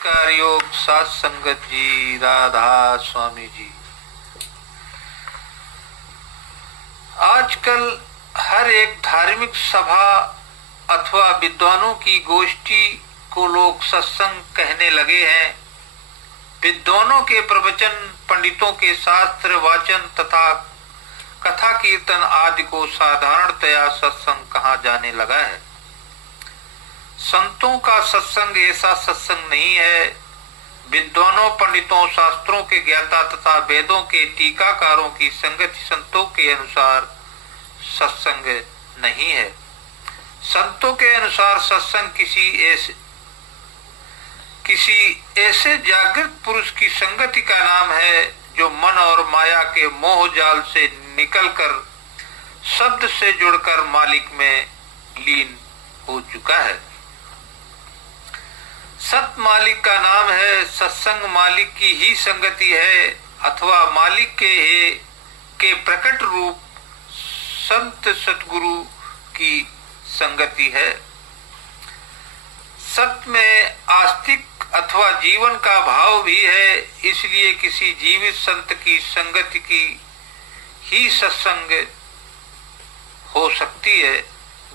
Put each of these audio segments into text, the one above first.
नमस्कार योग सात संगत जी, राधा स्वामी जी। आजकल हर एक धार्मिक सभा अथवा विद्वानों की गोष्ठी को लोग सत्संग कहने लगे हैं। विद्वानों के प्रवचन, पंडितों के शास्त्र वाचन तथा कथा कीर्तन आदि को साधारणतया सत्संग कहा जाने लगा है। संतों का सत्संग ऐसा सत्संग नहीं है। विद्वानों, पंडितों, शास्त्रों के ज्ञाता तथा वेदों के टीकाकारों की संगति संतों के अनुसार सत्संग नहीं है। संतों के अनुसार सत्संग किसी ऐसे जागृत पुरुष की संगति का नाम है जो मन और माया के मोह जाल से निकलकर शब्द से जुड़कर मालिक में लीन हो चुका है। सत मालिक का नाम है। सत्संग मालिक की ही संगति है अथवा मालिक के प्रकट रूप संत सतगुरु की संगति है। सत में आस्तिक अथवा जीवन का भाव भी है, इसलिए किसी जीवित संत की संगति की ही सत्संग हो सकती है।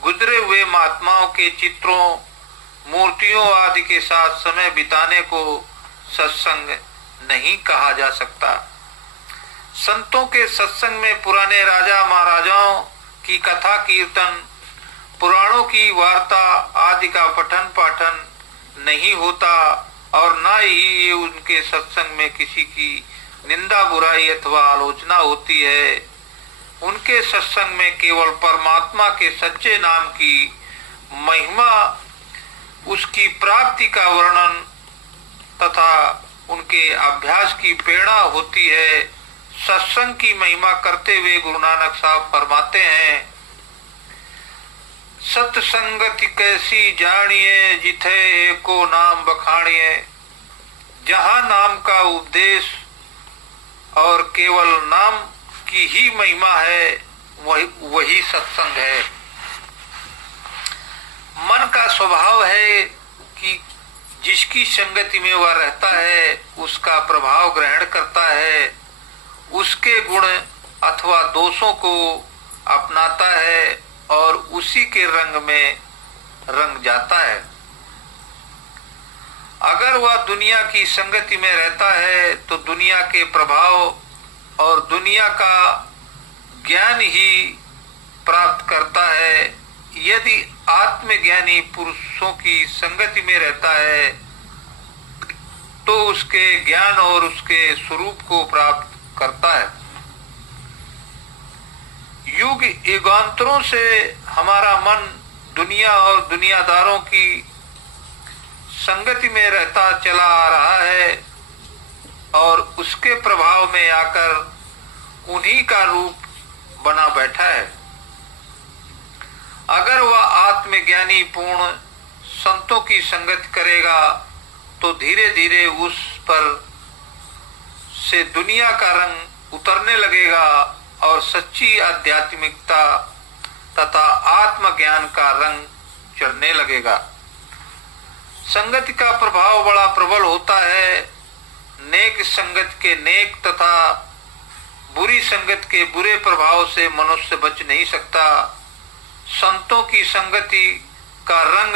गुजरे हुए महात्माओं के चित्रों, मूर्तियों आदि के साथ समय बिताने को सत्संग नहीं कहा जा सकता। संतों के सत्संग में पुराने राजा महाराजाओं की कथा कीर्तन, पुराणों की वार्ता आदि का पठन पाठन नहीं होता और न ही ये उनके सत्संग में किसी की निंदा, बुराई अथवा आलोचना होती है। उनके सत्संग में केवल परमात्मा के सच्चे नाम की महिमा, उसकी प्राप्ति का वर्णन तथा उनके अभ्यास की प्रेरणा होती है। सत्संग की महिमा करते हुए गुरु नानक साहब फरमाते हैं, सत्संगति कैसी जानिए जिथे एको नाम बखानिए। जहाँ नाम का उपदेश और केवल नाम की ही महिमा है, वही सत्संग है। मन का स्वभाव है कि जिसकी संगति में वह रहता है उसका प्रभाव ग्रहण करता है, उसके गुण अथवा दोषों को अपनाता है और उसी के रंग में रंग जाता है। अगर वह दुनिया की संगति में रहता है तो दुनिया के प्रभाव और दुनिया का ज्ञान ही प्राप्त करता है। यदि आत्मज्ञानी पुरुषों की संगति में रहता है तो उसके ज्ञान और उसके स्वरूप को प्राप्त करता है। युग युगांतरों से हमारा मन दुनिया और दुनियादारों की संगति में रहता चला आ रहा है और उसके प्रभाव में आकर उन्हीं का रूप बना बैठा है। अगर वह आत्मज्ञानी पूर्ण संतों की संगति करेगा तो धीरे धीरे उस पर से दुनिया का रंग उतरने लगेगा और सच्ची आध्यात्मिकता तथा आत्मज्ञान का रंग चढ़ने लगेगा। संगति का प्रभाव बड़ा प्रबल होता है। नेक संगत के नेक तथा बुरी संगत के बुरे प्रभाव से मनुष्य बच नहीं सकता। संतों की संगति का रंग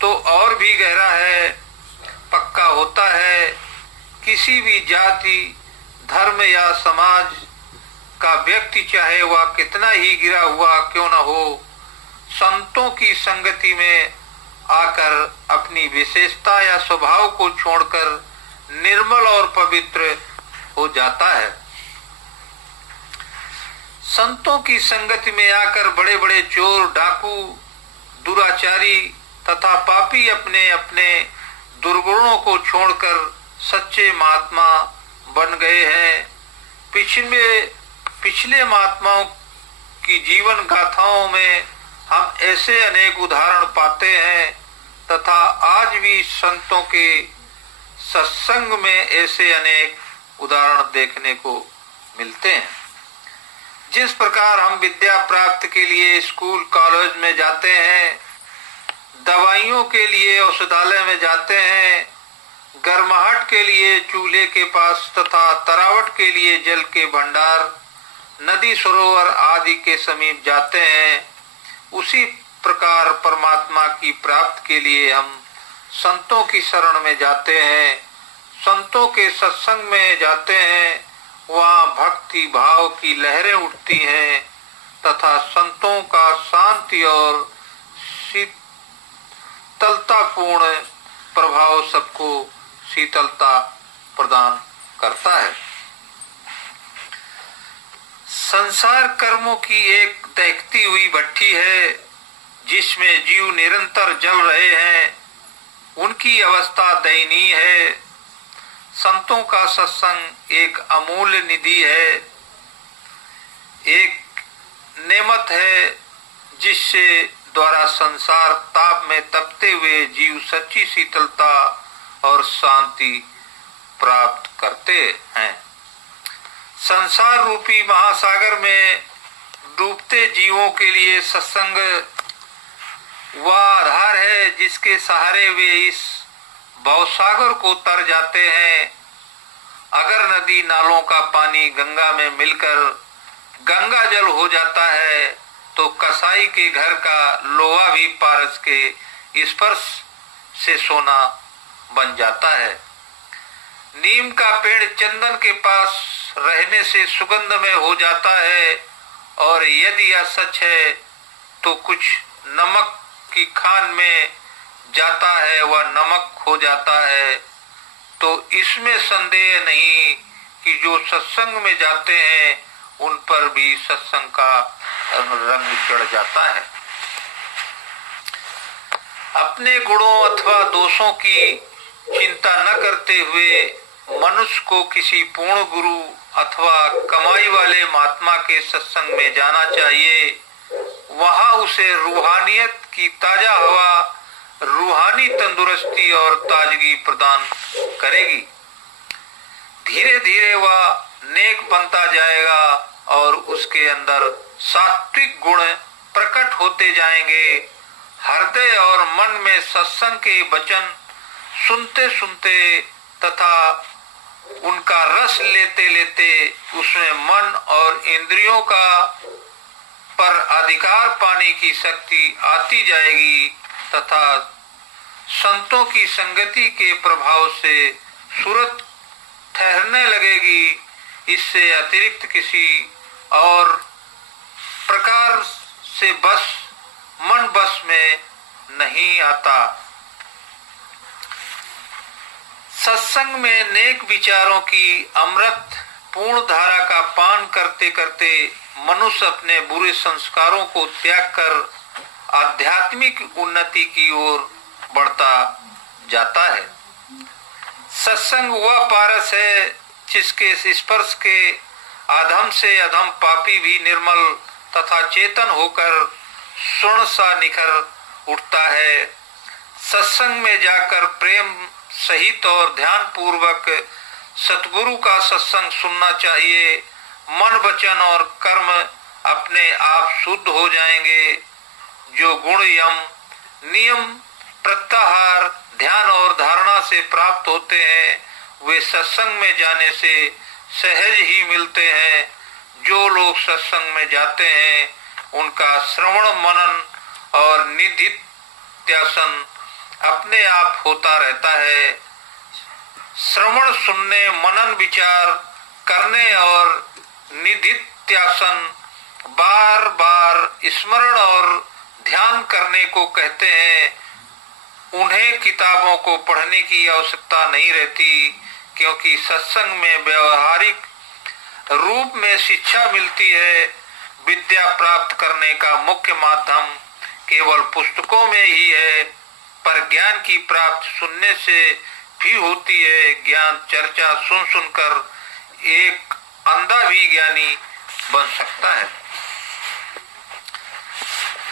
तो और भी गहरा है, पक्का होता है। किसी भी जाति, धर्म या समाज का व्यक्ति चाहे वह कितना ही गिरा हुआ क्यों न हो, संतों की संगति में आकर अपनी विशेषता या स्वभाव को छोड़कर निर्मल और पवित्र हो जाता है। संतों की संगति में आकर बड़े बड़े चोर, डाकू, दुराचारी तथा पापी अपने अपने दुर्गुणों को छोड़कर सच्चे महात्मा बन गए हैं। पिछले महात्माओं की जीवन गाथाओं में हम ऐसे अनेक उदाहरण पाते हैं तथा आज भी संतों के सत्संग में ऐसे अनेक उदाहरण देखने को मिलते हैं। जिस प्रकार हम विद्या प्राप्त के लिए स्कूल कॉलेज में जाते हैं, दवाइयों के लिए औषधालय में जाते हैं, के लिए चूल्हे के पास तथा तरावट के लिए जल के भंडार, नदी सरोवर आदि के समीप जाते हैं, उसी प्रकार परमात्मा की प्राप्ति के लिए हम संतों की शरण में जाते हैं, संतों के सत्संग में जाते हैं। वहाँ भक्ति भाव की लहरें उठती हैं तथा संतों का शांति और शीतलतापूर्ण प्रभाव सबको शीतलता प्रदान करता है। संसार कर्मों की एक दहकती हुई भट्ठी है जिसमें जीव निरंतर जल रहे हैं, उनकी अवस्था दयनीय है। संतों का सत्संग एक अमूल्य निधि है, एक नेमत है जिससे द्वारा संसार ताप में तपते हुए जीव सच्ची शीतलता और शांति प्राप्त करते हैं। संसार रूपी महासागर में डूबते जीवों के लिए सत्संग वह आधार है जिसके सहारे वे इस भवसागर को तर जाते हैं। अगर नदी नालों का पानी गंगा में मिलकर गंगा जल हो जाता है तो कसाई के घर का लोहा भी पारस के स्पर्श से सोना बन जाता है। नीम का पेड़ चंदन के पास रहने से सुगंधमय हो जाता है, और यदि यह सच है तो कुछ नमक की खान में जाता है वह नमक हो जाता है। तो इसमें संदेह नहीं कि जो सत्संग में जाते हैं उन पर भी सत्संग का रंग चढ़ जाता है। अपने गुणों अथवा दोषों की चिंता न करते हुए मनुष्य को किसी पूर्ण गुरु अथवा कमाई वाले महात्मा के सत्संग में जाना चाहिए। वहां उसे रूहानियत की ताजा हवा, रूहानी तंदुरुस्ती और ताजगी प्रदान करेगी। धीरे धीरे वह नेक बनता जाएगा और उसके अंदर सात्विक गुण प्रकट होते जाएंगे। हृदय और मन में सत्संग के वचन सुनते सुनते तथा उनका रस लेते लेते उसमें मन और इंद्रियों का पर अधिकार पाने की शक्ति आती जाएगी तथा संतों की संगति के प्रभाव से सूरत ठहरने लगेगी। इससे अतिरिक्त किसी और प्रकार से मन बस में नहीं आता। सत्संग में नेक विचारों की अमृत पूर्ण धारा का पान करते करते मनुष्य अपने बुरे संस्कारों को त्याग कर आध्यात्मिक उन्नति की ओर बढ़ता जाता है। सत्संग वह पारस है जिसके स्पर्श के अधम से अधम पापी भी निर्मल तथा चेतन होकर स्वर्ण सा निखर उठता है। सत्संग में जाकर प्रेम सहित और ध्यान पूर्वक सतगुरु का सत्संग सुनना चाहिए। मन वचन और कर्म अपने आप शुद्ध हो जाएंगे। जो गुण यम नियम प्रत्याहार ध्यान और धारणा से प्राप्त होते हैं वे सत्संग में जाने से सहज ही मिलते हैं। जो लोग सत्संग में जाते हैं उनका श्रवण मनन और निधिध्यासन अपने आप होता रहता है। श्रवण सुनने मनन विचार करने और निधिध्यासन बार बार स्मरण और ध्यान करने को कहते हैं। उन्हें किताबों को पढ़ने की आवश्यकता नहीं रहती, क्योंकि सत्संग में व्यवहारिक रूप में शिक्षा मिलती है। विद्या प्राप्त करने का मुख्य माध्यम केवल पुस्तकों में ही है, पर ज्ञान की प्राप्ति सुनने से भी होती है। ज्ञान चर्चा सुन सुनकर एक अंधा भी ज्ञानी बन सकता है।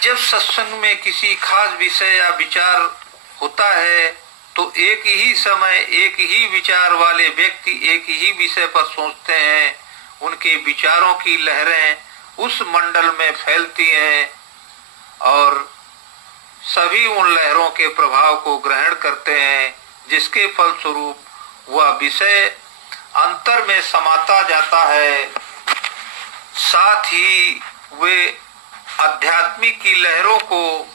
जब सत्संग में किसी खास विषय या विचार होता है तो एक ही समय एक ही विचार वाले व्यक्ति एक ही विषय पर सोचते हैं। उनके विचारों की लहरें उस मंडल में फैलती हैं और सभी उन लहरों के प्रभाव को ग्रहण करते हैं, जिसके फलस्वरूप वह विषय अंतर में समाता जाता है। साथ ही वे आध्यात्मिक की लहरों को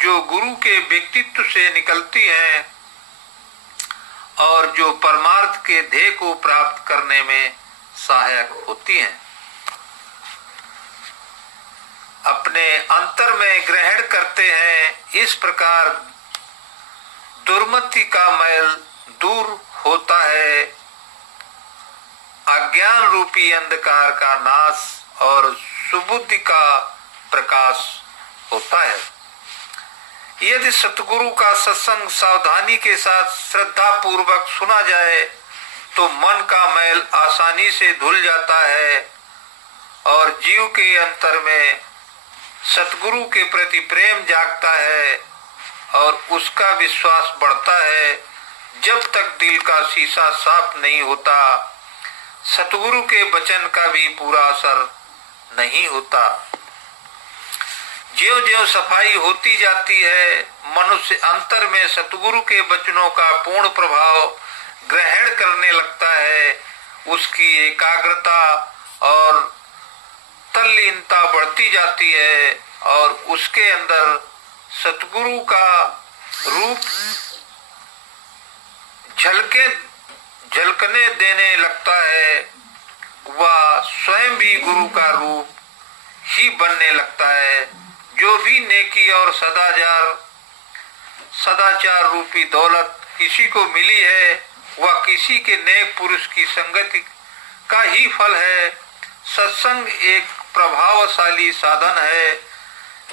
जो गुरु के व्यक्तित्व से निकलती हैं और जो परमार्थ के ध्येय को प्राप्त करने में सहायक होती हैं, अपने अंतर में ग्रहण करते हैं। इस प्रकार दुर्मति का मैल दूर होता है, अज्ञान रूपी अंधकार का नाश और सुबुद्धि का प्रकाश होता है। यदि सतगुरु का सत्संग सावधानी के साथ श्रद्धा पूर्वक सुना जाए तो मन का मैल आसानी से धुल जाता है और जीव के अंतर में सतगुरु के प्रति प्रेम जागता है और उसका विश्वास बढ़ता है। जब तक दिल का शीशा साफ नहीं होता, सतगुरु के वचन का भी पूरा असर नहीं होता। ज्यों-ज्यों सफाई होती जाती है, मनुष्य अंतर में सतगुरु के वचनों का पूर्ण प्रभाव ग्रहण करने लगता है। उसकी एकाग्रता और तल्लीनता बढ़ती जाती है और उसके अंदर सतगुरु का रूप झलकने देने लगता है। वह स्वयं भी गुरु का रूप ही बनने लगता है। जो भी नेकी और सदाचार रूपी दौलत किसी को मिली है, वह किसी के नेक पुरुष की संगति का ही फल है। सत्संग एक प्रभावशाली साधन है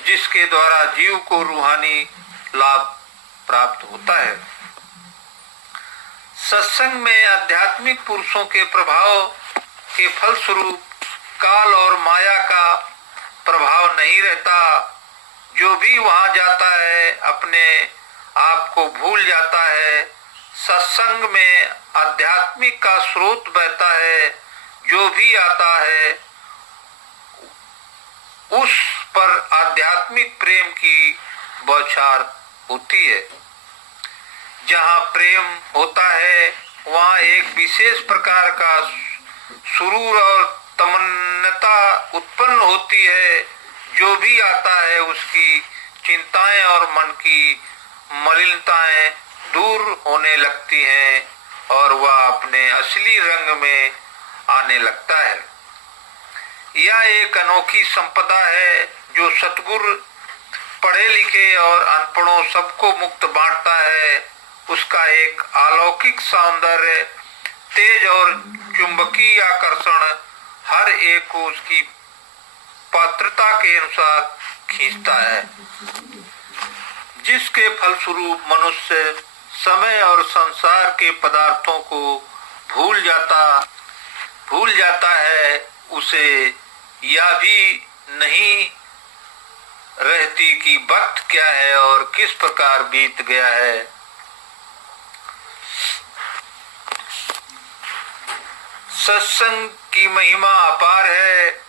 जिसके द्वारा जीव को रूहानी लाभ प्राप्त होता है। सत्संग में आध्यात्मिक पुरुषों के प्रभाव के फलस्वरूप काल और माया का प्रभाव नहीं रहता। जो भी वहां जाता है अपने आप को भूल जाता है। सत्संग में आध्यात्मिक का स्रोत बहता है। जो भी आता है उस पर आध्यात्मिक प्रेम की बौछार होती है। जहाँ प्रेम होता है वहाँ एक विशेष प्रकार का सुरूर और तमन्नता उत्पन्न होती है। जो भी आता है उसकी चिंताएं और मन की मलिनताएं दूर होने लगती हैं और वह अपने असली रंग में आने लगता है। यह एक अनोखी संपदा है जो सतगुरु पढ़े लिखे और अनपढ़ों सबको मुक्त बांटता है। उसका एक अलौकिक सौंदर्य, तेज और चुंबकीय आकर्षण हर एक को उसकी पात्रता के अनुसार खींचता है, जिसके फलस्वरूप मनुष्य समय और संसार के पदार्थों को भूल जाता है। उसे यह भी नहीं रहती कि वक्त क्या है और किस प्रकार बीत गया है। सत्संग की महिमा अपार है।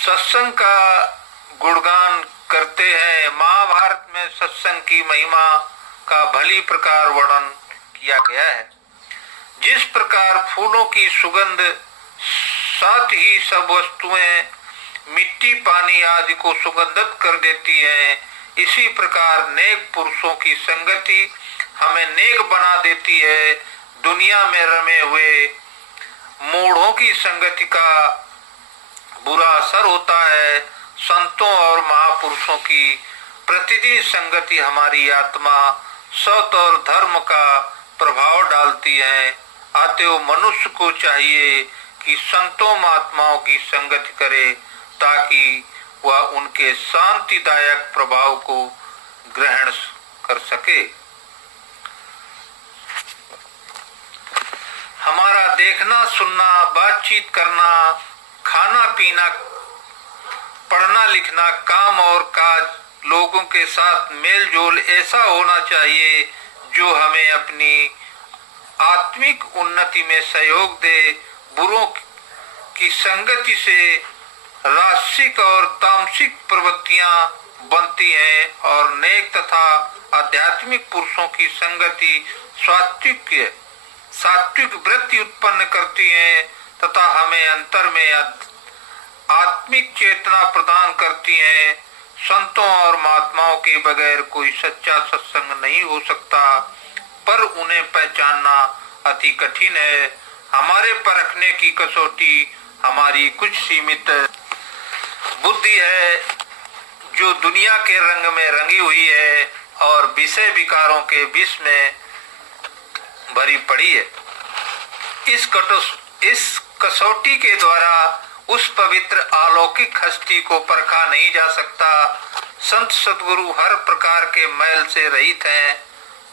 सत्संग का गुणगान करते हैं। महाभारत में सत्संग की महिमा का भली प्रकार वर्णन किया गया है। जिस प्रकार फूलों की सुगंध साथ ही सब वस्तुएं मिट्टी, पानी आदि को सुगंधित कर देती हैं, इसी प्रकार नेक पुरुषों की संगति हमें नेक बना देती है। दुनिया में रमे हुए मूढ़ों की संगति का बुरा असर होता है। संतों और महापुरुषों की प्रतिदिन संगति हमारी आत्मा, सत और धर्म का प्रभाव डालती है। अतएव मनुष्य को चाहिए कि संतों महात्माओं की संगति करे ताकि वह उनके शांतिदायक प्रभाव को ग्रहण कर सके। हमारा देखना, सुनना, बातचीत करना, खाना पीना, पढ़ना लिखना, काम और काज, लोगों के साथ मेल जोल ऐसा होना चाहिए जो हमें अपनी आत्मिक उन्नति में सहयोग दे। बुरों की संगति से राजसिक और तामसिक प्रवृत्तियां बनती हैं और नेक तथा आध्यात्मिक पुरुषों की संगति सात्विक वृत्ति उत्पन्न करती है तथा हमें अंतर में आत्मिक चेतना प्रदान करती है। संतों और महात्माओं के बगैर कोई सच्चा सत्संग नहीं हो सकता, पर उन्हें पहचानना अति कठिन है। हमारे परखने की कसौटी हमारी कुछ सीमित बुद्धि है, जो दुनिया के रंग में रंगी हुई है और विषय विकारों के विष में भरी पड़ी है। इस कसौटी के द्वारा उस पवित्र अलौकिक हस्ती को परखा नहीं जा सकता। संत सद्गुरु हर प्रकार के मैल से रहित हैं,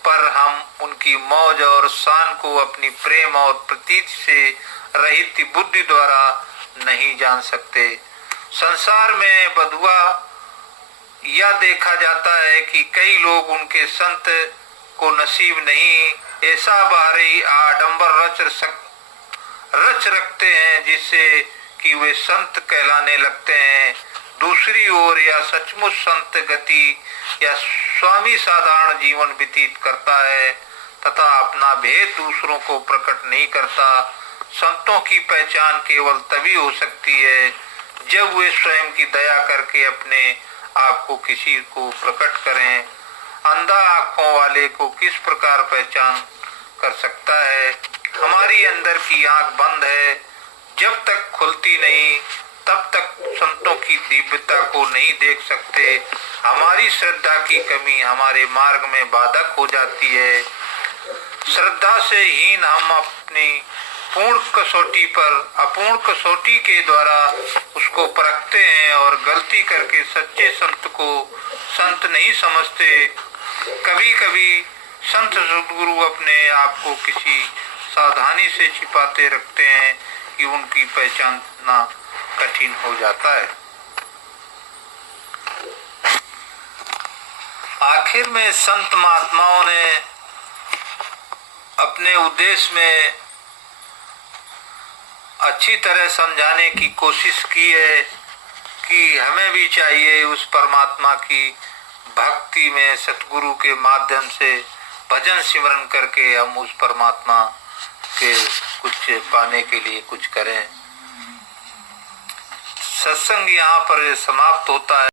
पर हम उनकी मौज और शान को अपनी प्रेम और प्रतीति से रहित बुद्धि द्वारा नहीं जान सकते। संसार में बधुआ यह देखा जाता है कि कई लोग उनके संत को नसीब नहीं ऐसा बाहरी आडंबर रच रखते हैं जिससे कि वे संत कहलाने लगते हैं। दूसरी ओर यह सचमुच संत गति या स्वामी साधारण जीवन व्यतीत करता है तथा अपना भेद दूसरों को प्रकट नहीं करता। संतों की पहचान केवल तभी हो सकती है जब वे स्वयं की दया करके अपने आप को किसी को प्रकट करें। अंधा आंखों वाले को किस प्रकार पहचान कर सकता है? हमारी अंदर की आंख बंद है, जब तक खुलती नहीं तब तक संतों की दिव्यता को नहीं देख सकते। हमारी श्रद्धा की कमी हमारे मार्ग में बाधक हो जाती है। श्रद्धा से हीन हम अपनी अपूर्ण कसौटी के द्वारा उसको परखते हैं और गलती करके सच्चे संत को संत नहीं समझते। कभी कभी संत सद्गुरु अपने आप को किसी सावधानी से छिपाते रखते हैं कि उनकी पहचानना कठिन हो जाता है। आखिर में संत महात्माओं ने अपने उद्देश्य में अच्छी तरह समझाने की कोशिश की है कि हमें भी चाहिए उस परमात्मा की भक्ति में सतगुरु के माध्यम से भजन सिमरन करके हम उस परमात्मा के कुछ पाने के लिए कुछ करें। सत्संग यहाँ पर समाप्त होता है।